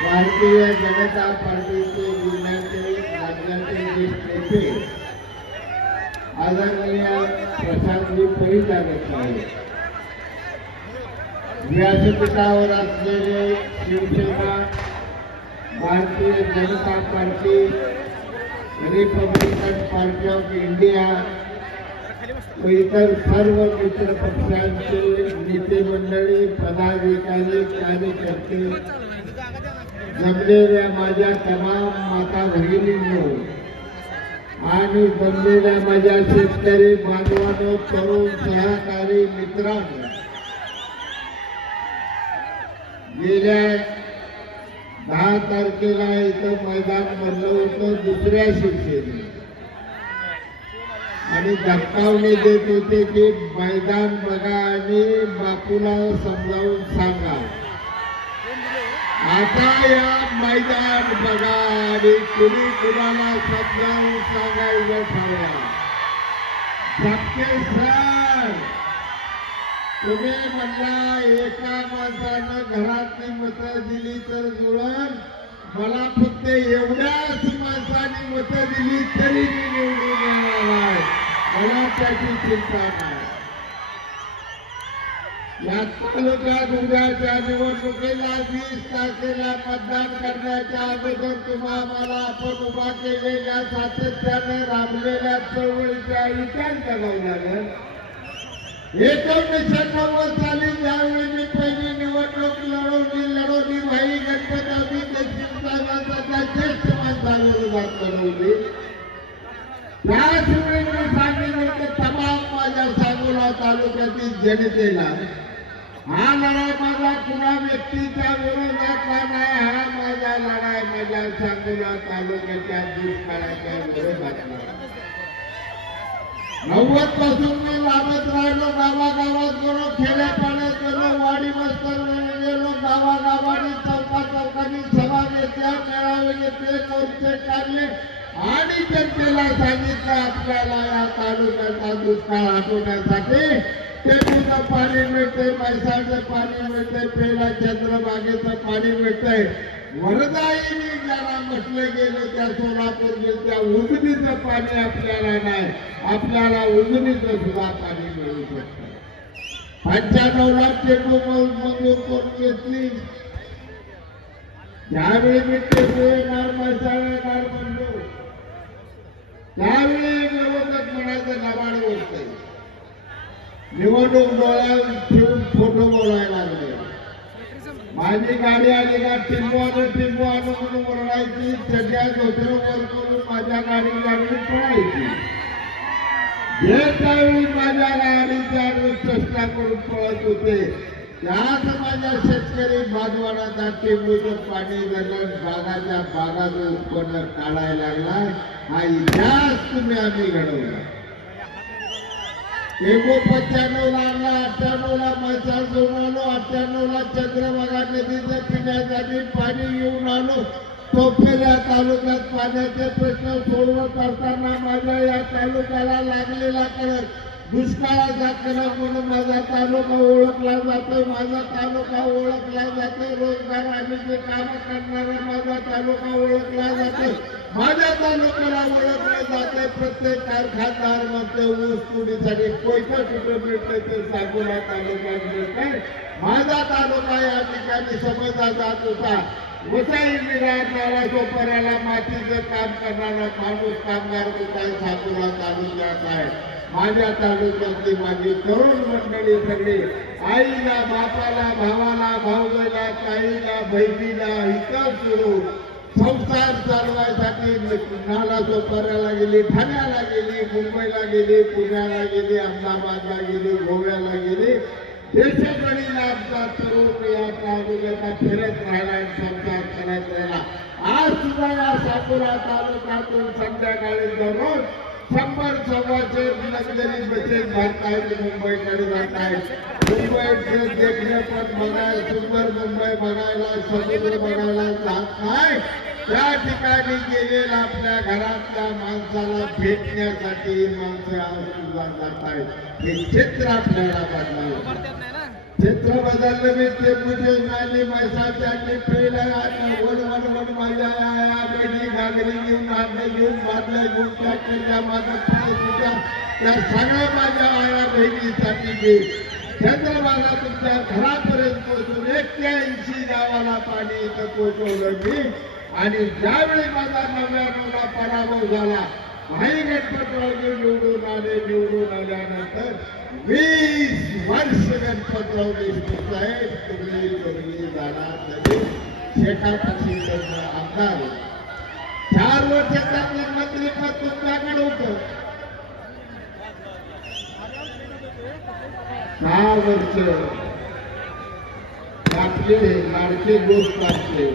भारतीय जनता पार्टीचे जिल्ह्याचे राज्याचे ज्येष्ठ नेते आदरणीय प्रशांतजी परिचारक साहेब, व्यासपीठावर असलेले Shiv Sena, Bharatiya Janata party, republican party of India व इतर सर्व मित्र पक्षांचे नेते मंडळी, पदाधिकारी, कार्यकर्ते, जमलेल्या माझ्या तमाम माता भगिनींनो आणि जमलेल्या माझ्या शेतकरी बांधवांनो, तरुण सहकारी मित्रांनो, गेल्या 10 तारखेला इथं मैदान भरलं होतं दुसऱ्या शिवसेनेत आणि धक्कावणी देत होते की मैदान बघा आणि बापूला समजावून सांगा. आता या मैदान बघा आणि कुणी कुणाला समजावून सांगायचं ठरवा. सत्य सर, तुम्ही म्हणला एका माणसानं घरातली मतं दिली तर जुळण, मला फक्त एवढ्याच माणसाने मतं दिली तरी मी निवडून येणार आहे, मला त्याची चिंता नाही. या तालुक्यात उद्याच्या निवडणुकीला 20 तारखेला मतदान करण्याच्या अगोदर तुम्हा मला आपण उभा केलेल्या सातत्याने राबलेल्या चळवळीचा विचार करावा लागेल. 1990 साली ज्यावेळी मी पहिली निवडणूक लढवली भाई गणपती देशमुख साहेबांचा ज्येष्ठ माणसाविरोधात लढवली, त्याच वेळी मी सांगितलं की तमाम माझ्या सांगोला तालुक्यातील जनतेला हा लढाई माझा कुणा व्यक्तीच्या विरोधातला नाही, हा माझा लढाई माझ्या सांगोला तालुक्याच्या दुष्काळाच्या विरोधातला. 90 पासून मी लाभत राहिलो, गावागावात गेलो, खेड्यापाड्यात गेलो, वाडी मस्तक गेलो, गावागावाने चौकाचौकांनी सभा घेतल्या, मेळावे घेतले, मोर्चे काढले आणि जनतेला सांगितलं आपल्याला या तालुक्याचा दुष्काळ हटवण्यासाठी टेपूचं पाणी मिळतंय, म्हैसाळचं पाणी मिळतंय, पेला चंद्रभागेचं पाणी मिळतंय, वरदायिनी ज्याला म्हटलं गेलं त्या सोलापूर त्या उजनीचं पाणी आपल्याला नाही, आपल्याला उजनीचं सुद्धा पाणी मिळू शकतं. 95ला टेपू मंजूर करून घेतली. ज्यावेळी मी टेपू येणार, म्हैसाळ येणार म्हणलो, त्यावेळी विरोधक म्हणायचं लबाड बोलतंय, निवडणूक डोळ्यावर ठेवून खोटं बोलायला लागले. माझी गाडी आली का टिंबू आणू म्हणून ओरडायची, सगळ्या धोत्र वर करून माझ्या गाडीला पळायची. जे त्यावेळी माझ्या गाडीच्या चेष्टा करून पळत होते, त्याच माझ्या शेतकरी बांधवांना टिंबूचं पाणी धरण बागाच्या बागाचं उत्पन्न काढायला लागला. हा इतिहास तुम्ही आम्ही घडवला. टेंबू 95ला आणला, 98ला म्हैसाळ घेऊन आलो, 98ला चंद्रभागा नदीचं पिण्यासाठी पाणी घेऊन आलो. तोफेल्या तालुक्यात पाण्याचे प्रश्न सोडवत असताना माझ्या या तालुक्याला लागलेला कडक दुष्काळाचा कडक म्हणून माझा तालुका ओळखला जातो, माझा तालुका ओळखला जातो. रोजगार हमीचे काम करणारा माझा तालुका ओळखला जातो, माझ्या तालुक्याला ओळखले जाते. प्रत्येक कारखानदार म्हणते ऊस तोडीसाठी कोयता कुठं मिळतंय ते सांगोला तालुक्यात मिळतंय. माझा तालुका या ठिकाणी समजला जात होता. वसई विरार नालासोपाऱ्याला मातीचं काम करणारा माणूस कामगार काय सांगोला तालुक्यात आहे. माझ्या तालुक्यातली माझी तरुण मंडळी सगळी आईला, बापाला, भावाला, भाऊला, ताईला, बहिणीला इतर सुरू संसार चालवायसाठी नालासोपाऱ्याला गेली, ठाण्याला गेली, मुंबईला गेली, पुण्याला गेली, अहमदाबादला गेली, गोव्याला गेली. देशगडीला आमचा तरुण या तालुक्यात फिरत राहिला आणि संसार करत राहिला. आज सुद्धा या साकोरा तालुक्यातून संध्याकाळी दररोज 100-125 लक्झरी बसेस भारतायत मुंबईकडे जात आहेत. मुंबईचं देखणेपण बघायला, सुंदर मुंबई बघायला, समुद्र बघायला जात नाही. त्या ठिकाणी गेलेला आपल्या घरातल्या माणसाला भेटण्यासाठी माणसं सुद्धा जात आहेत. हे चित्र आपल्याला बदलावं. चित्र बदललं मी ते मुझे नाली मैसाच्या पेला वन वन वन माझ्या बहिणी घागरी घेऊन आणले घेऊन बादल्या घेऊन त्या माझा तुझ्या त्या सगळ्या माझ्या आया बहिणीसाठी मी चंद्रभागा तुमच्या घरापर्यंत पोहोचून 81 गावाला पाणी इथं पोहोचवलं मी. आणि ज्यावेळी माझा 99ला पराभव झाला भाई गणपतरावजी निवडून आल्यानंतर 20 वर्ष गणपतराव देशमुख साहेब तुम्ही जाणार नवीन शेकापशी आमदार 4 वर्षाचा मंत्रीपद तुमच्याकडे होतं. 6 वर्ष आपले लाडके गोष्ट असले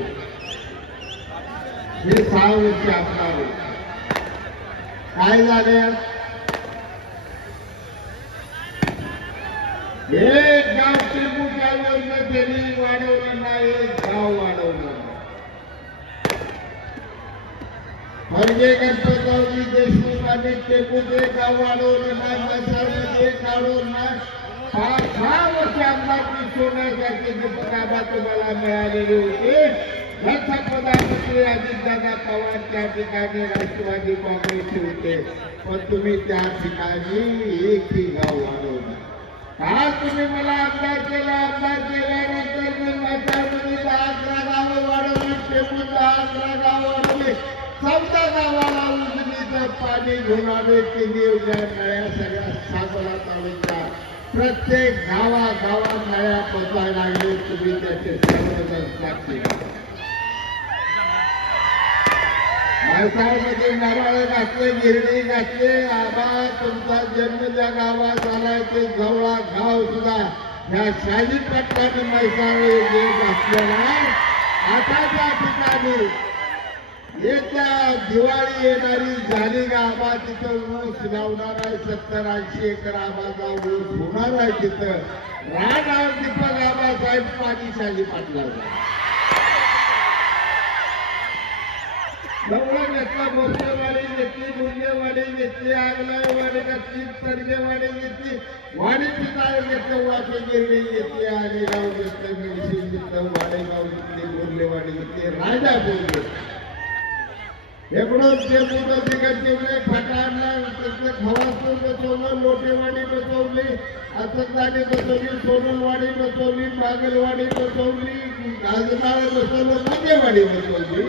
हे 6 वर्ष असणार. काय झाले एक गाव त्रिपुटा योजना त्यांनी वाढवलं नाही, एक गाव वाढवलं. म्हणजे गणपतरावजी देशमुखांनी टेकूचे गाव वाढवलं नाही, मसामध्ये काढून नाही. 6 वर्ष आमदारकी सोडण्यासाठी दीपकाबा तुम्हाला मिळालेली होती. प्रधानमंत्री अजितदादा पवार त्या ठिकाणी राष्ट्रवादी काँग्रेसचे होते, पण तुम्ही त्या ठिकाणी एकही गाव वाढवलं. काल तुम्ही मला आमदार केल्यानंतर मी मसामध्ये 11 गावं वाढवली, टेकून 11 गाव वाढवले. 14 गावाला उजनीचं पाणी घेऊन आले. नळ्या सगळ्या साकोला तालुक्या प्रत्येक गावात नळ्या पोचायला लागले. तुम्ही त्याचे सर्वजण साक्षी. माणसामध्ये नारळ घातले, गिरणी घातले. आबा तुमचा जन्म ज्या गावात झालाय ते जवळा गाव सुद्धा ह्या शाही पट्टाने मैसाळे जे घातलेला आता त्या ठिकाणी येत्या दिवाळी येणारी झाली का आबा तिथं ऊस लावणार आहे. 70-80 एकर आबाचा ऊस होणार आहे तिथं. राणावर दीपक आबासाहेब पाणी शाही पाटला जवळ घेतला. बोरवाडी घेतली, गुंजेवाडी घेतली, आगलावाडी घेतली, तरगेवाडी घेतली, वाडीची ताळ घेतलं, वाटे गिरणी घेतली, आलेगाव घेतलं, मेडशीन घेतलं, वाडेगाव घेतली, बोरलेवाडी घेतली, राजापूर घेतली. एकडून ते मुलं तिकडचे फटाणला खवासूर बसवलं, लोटेवाडी बसवली, असंदाणी बसवली, सोनलवाडी बसवली, बागलवाडी बसवली, गाजनाळ बसवलं, मंगेवाडी बसवली.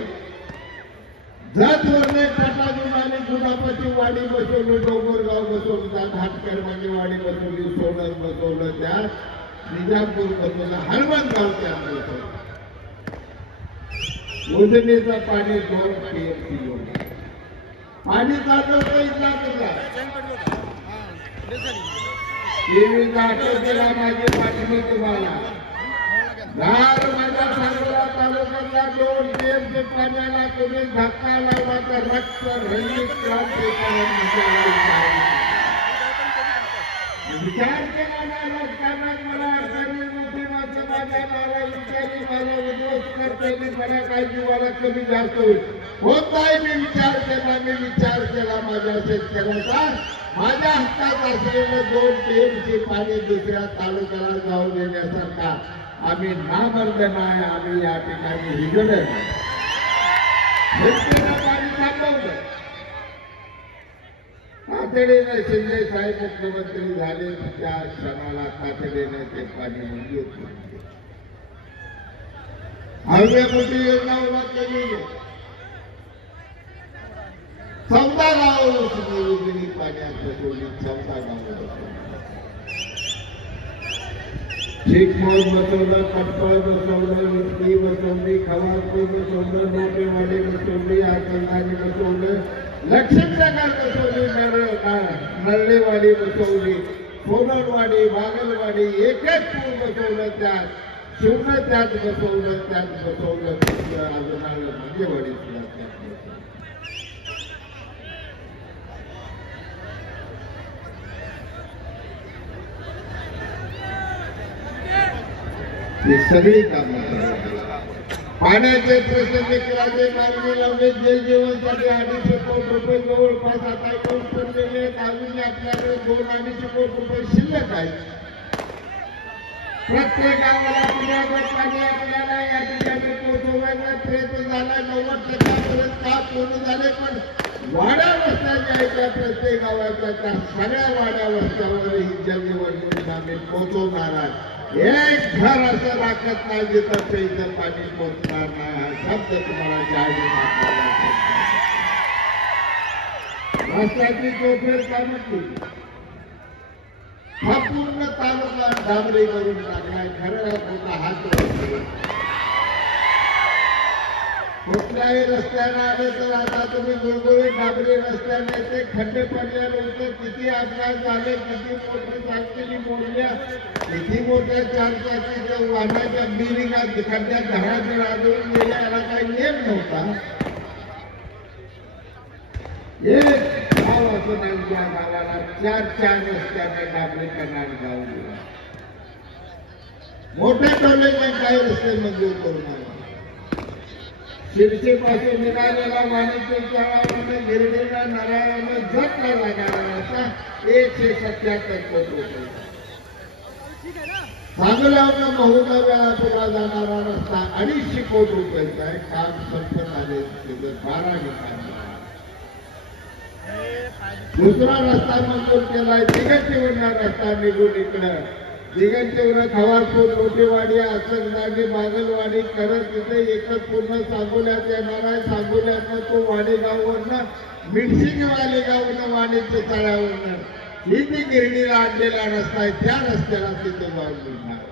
जातवरने फटाजून आणि गुणापाची वाडी बसवलं, डोंगरगाव बसवलं, त्यात हातकरमाची वाडी बसवली, सोनल बसवलं, त्यात निजामपूर बसवलं, हनुमानगाव त्यात बसवलं. योजनेचं पाणी 2 TMC योजना पाणी चालवतं इथला तुझा टीव्हीचा आठवतेला माझी बातमी तुम्हाला. माझ्या सांगोला तालुक्यातल्या 2 TMC पाण्याला तुम्ही धक्का लावला तर रक्त रंगीत क्रांतीकरण विचार केला नाही. लोकांना मला अडचणी मोठी माझ्या मला विचारी माझा उद्योग करते मला काही जीवाला कमी जास्त होत नाही. मी विचार केला माझ्या शेतकऱ्याचा. माझ्या हातात असलेलं 2 TMC पाणी दुसऱ्या तालुक्याला जाऊ देण्यासारखा आम्ही नामर्द नाही. आम्ही या ठिकाणी हिजडे पाणी थांबवलं. तातडीने शिंदे साहेब मुख्यमंत्री झाले, त्या क्षणाला तातडीने ते पाणी मंजूर केले. हळवे मोठी योजना उभा केली. 14 गावं उजनी पाण्यात बसवली. 14 गावं चिकमोर बसवलं, कटपळ बसवलं, विष्णी बसवली, खवारपूर बसवलं, लोटेवाडी बसवली, आकंदानी बसवलं, लक्ष्मीनगर बसवली, नळलेवाडी बसवली, सोनलवाडी, बागलवाडी, एक पूर बसवलं. त्यात शिवण त्यात बसवलं, अजून मंगेवाडी सुद्धा त्यात बसवलं. ही सगळी कामं पाण्याचे प्रश्न निकालाचे मागणी लावले. जल जीवनसाठी 250 कोटी रुपये जवळपास आता येऊन पडलेले आहेत. अजून आपल्याकडे 2-2.5 कोटी रुपये शिल्लक आहेत. प्रत्येक गावाला पिण्याचं पाणी आपल्याला या ठिकाणी पोहोचवण्याचा प्रयत्न झाला. 90% काम पूर्ण झाले, पण वाड्या वस्त्या ज्या आहेत त्या प्रत्येक गावाच्या त्या सगळ्या वाड्या वस्त्यावर ही जलजीवन मिशन आम्ही पोहोचवणार आहे. एक घर असं राखत नाही जिथं प्यायचं पाणी पोहोचणार नाही. हा शब्द तुम्हाला जाहीर रस्त्याची चौफेर कामं केली. हा पूर्ण तालुका डांबरी करून टाकलाय. खरं मोठा हात कुठल्याही रस्त्याने आले तर आता तुम्ही गुळगुळीत डांबरी रस्त्याने ते खड्डे पडलेले होते. किती अपघात झाले, किती मोटरसायकली मोडल्या, किती मोठ्या चारचाकीच्या वाहनाच्या बिरिंगा खड्ड्यात घराकडे आढळून गेल्या. याला काही नियम नव्हता. एक गाव असं नाही ज्या गावाला 4 रस्त्याने डांबरीकरणात गाव दिला. मोठ्या टोलेचे काही रस्ते मंजूर करून आले. शिरशीपासून निघालेला वाणिज्य तळावरून गिरडीला नारळाला जटला लागणारा रस्ता 177 कोटी रुपये. सांगल्यावरून बहुधा वेळा पुढे जाणारा रस्ता 250 कोटी रुपयाचा आहे. काम संपत आले 12 ठिकाणी. दुसरा रस्ता मंजूर केलाय दिगंचीवरला रस्ता निघून इकडं दिगंचीवर खवारपूर लोटेवाडी असरदाडी बागलवाडी करत तिथे एकच पूर्ण सांगोल्यात येणार आहे. सांगोल्यातनं तो वाडेगाववरनं मिरसिंगवाले गावनं वाणीच्या तळ्यावरनं ही ती गिरणीला आणलेला रस्ता आहे. त्या रस्त्याला तिथे जाऊन मिळणार.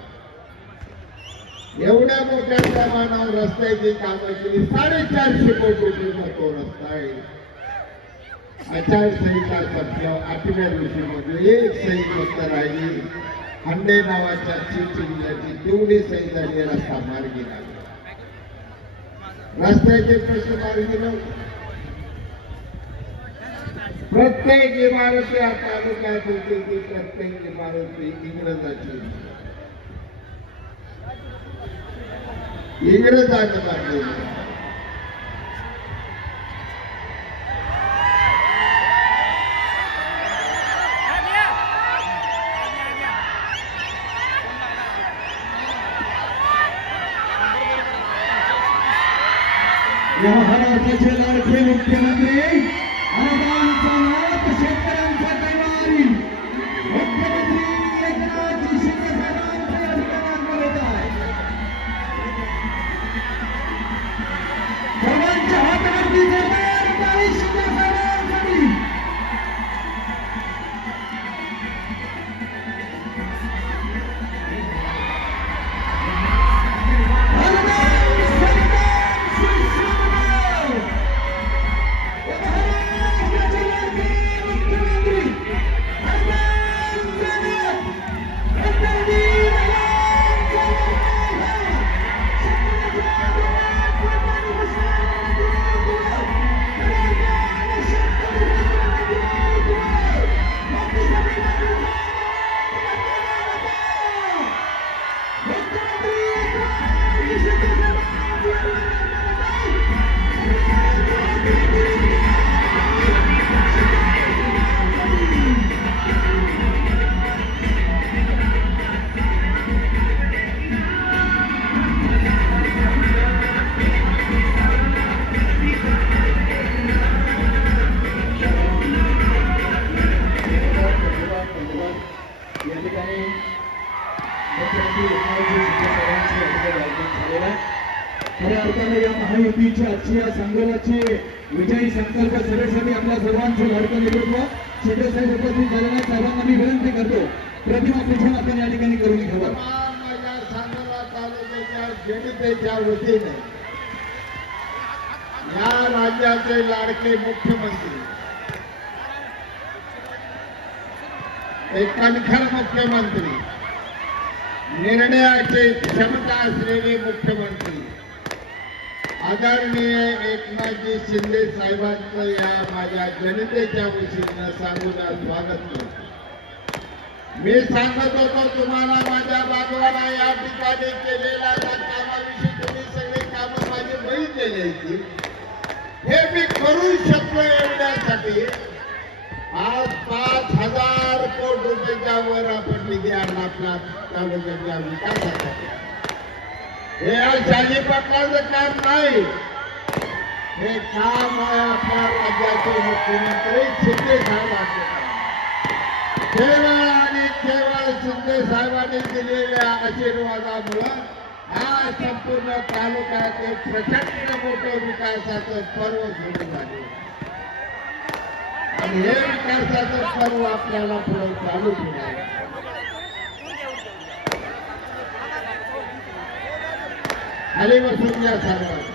एवढ्या मोठ्या प्रमाणावर रस्त्याची कामं केली. 450 कोटी रुपयाचा तो रस्ता आहे. आचारसंहिता संपल्या 8व्या दिवशीमध्ये एक सही फक्त राहिली. हंडे नावाच्या चिठ्ठीची तेवढी सही झाली. रस्ता मार्गी लागला. रस्त्याचे प्रश्न मार्गी नव्हते. प्रत्येक इमारत या तालुक्यात होती ती प्रत्येक इमारत इंग्रजाची इंग्रजांनी बांधलेली. या महाराष्ट्राचे लाडके मुख्यमंत्री अनुदानाचा नाथ शेतकऱ्यांचा दैवारी मुख्यमंत्री एकनाथ शिंदे साहेबांच्या या ठिकाणी आगमन होत आहे. सर्वांच्या हातावरती जोरदार ताली शिंदे साहेबांसाठी. खऱ्या अर्थाने या महायुतीच्या आजची या संघाचे विजयी संकल्प सभेसाठी आपल्या सर्वांचं लाडकं नेतृत्व शिंदे साहेब उपस्थित झालेल्या साहेबांना मी विनंती करतो प्रतिमा पूजन आपण या ठिकाणी करून घ्यावं. माझ्या सांगोला तालुक्याच्या जनतेच्या वतीने या राज्याचे लाडके मुख्यमंत्री एक कणखर मुख्यमंत्री निर्णयाची क्षमता असलेले मुख्यमंत्री आदरणीय एकनाथजी शिंदे साहेबांचं या माझ्या जनतेच्या वतीनं सांगून स्वागत करतो. मी सांगत होतो तुम्हाला माझ्या बाजूला या ठिकाणी केलेल्या कामाविषयी तुम्ही सगळे कामं माझे बघितलेले असतील. हे मी करू शकतो एवढ्यासाठी आज 5,000 कोटी रुपयाच्या वर आपण निधी आणला आपला तालुक्याच्या विकासासाठी. हे शाजी पाटलाचं काम नाही, हे काम आहे आपल्या राज्याचे मुख्यमंत्री शिंदे साहेबांचे. केवळ आणि केवळ शिंदे साहेबांनी दिलेल्या आशीर्वादामुळं हा संपूर्ण तालुक्यात एक प्रचंड मोठं विकासाचं पर्व सुरू झाले आणि हे विकासाचं पर्व आपल्याला पुढे चालू ठेवायचं. खाली बसून या सर्वांना.